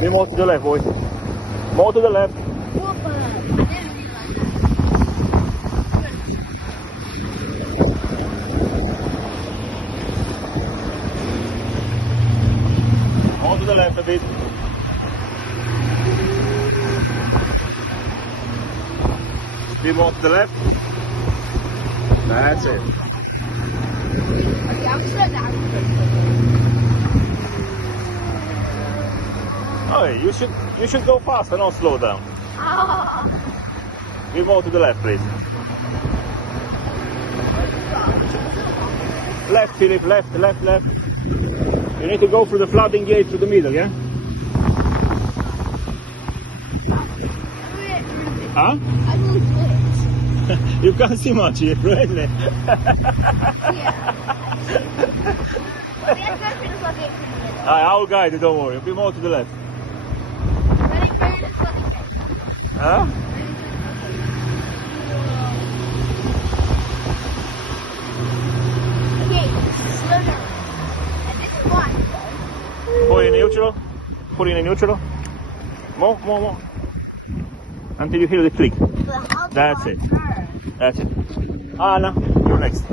Be more to the left, boy. More to the left. More to the left a bit. Be more to the left. That's it. Oh, you should go fast and not slow down. Be more to the left, please. Left, Philip, left, left, left. You need to go through the flooding gate through the middle, yeah? Huh? You can't see much here, really. I'll guide you, don't worry. Be more to the left. Huh? Okay, slow down. And this is one. Put in neutral. Put in neutral. More, more, more. Until you hear the click. That's it. That's it. Anna, you're next.